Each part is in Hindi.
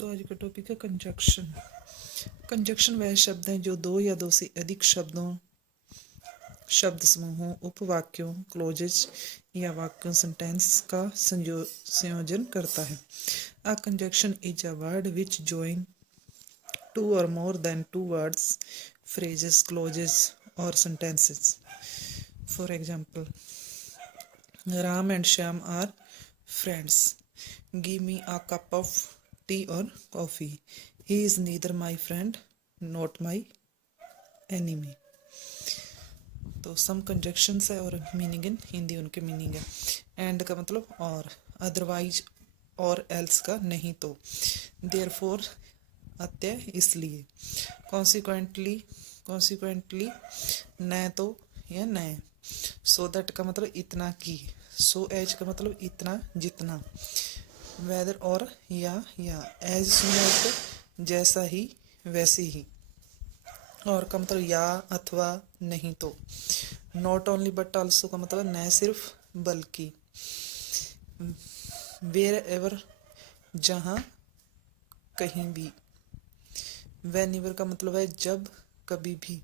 तो आज का टॉपिक है कंजक्शन। कंजक्शन वह शब्द हैं जो दो या दो से अधिक शब्दों, शब्द समूहों, उपवाक्यों, क्लोजेज या वाक्यों, सेंटेंस का संयोजन करता है। A conjunction is a word which join two or more than two words, phrases, clauses or sentences. For example, Ram and Shyam are friends. Give me a cup of tea or coffee. He is neither my friend not my enemy. तो सम कंजक्शंस है और मीनिंग इन हिंदी उनके मीनिंग है। एंड का मतलब और, अदरवाइज और एल्स का नहीं तो, देयरफॉर अतः इसलिए, कॉन्सिक्वेंटली कॉन्सिक्वेंटली न तो या न, सो दैट का मतलब इतना की, सो एज का मतलब इतना जितना, वेदर और या एज सुन एज जैसा ही वैसे ही, और का मतलब या अथवा नहीं तो, नॉट ओनली बट आल्सो का मतलब न सिर्फ बल्कि, वेयर एवर जहाँ कहीं भी, वेन एवर का मतलब है जब कभी भी,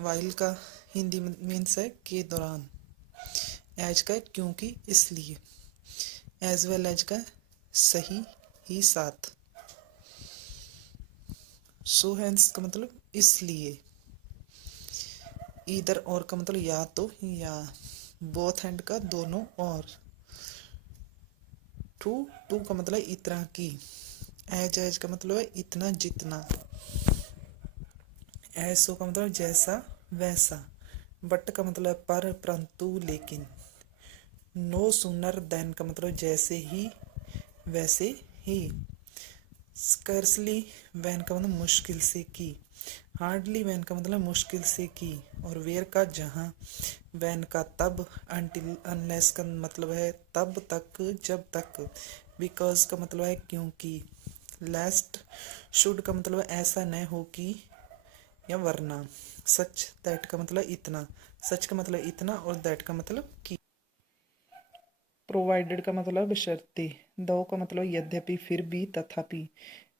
वाइल का हिंदी मीन्स है के दौरान, एज का क्योंकि इसलिए, एज वेल एज का सही ही साथ, सो हैंस का मतलब इसलिए, इधर और का मतलब या तो या, बोथ हैंड का दोनों और, टू टू का मतलब इतना की, एज का मतलब है इतना जितना, ऐसो का मतलब जैसा वैसा, बट का मतलब पर परंतु लेकिन, नो सूनर देन का मतलब जैसे ही वैसे ही, स्कर्सली वैन का मतलब मुश्किल से की, हार्डली वैन का मतलब मुश्किल से की, और वेयर का जहाँ, वैन का तब, अनटिल अनलेस का मतलब है तब तक जब तक, बिकॉज का मतलब है क्योंकि, लेस्ट शुड का मतलब ऐसा न हो कि या वरना, सच दैट का मतलब इतना, सच का मतलब इतना और दैट का मतलब कि, प्रोवाइडेड का मतलब बशर्ते, दो का मतलब यद्यपि फिर भी तथापि,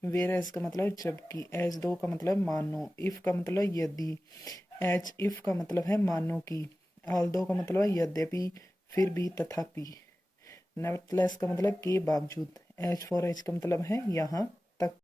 वेर एज का मतलब जबकि, एज दो का मतलब मानो, इफ का मतलब यदि, एज इफ का मतलब है मानो की, ऑल दो का मतलब है यद्यपि फिर भी तथापि, नेवरथलेस का मतलब के बावजूद, एज फॉर एज का मतलब है यहाँ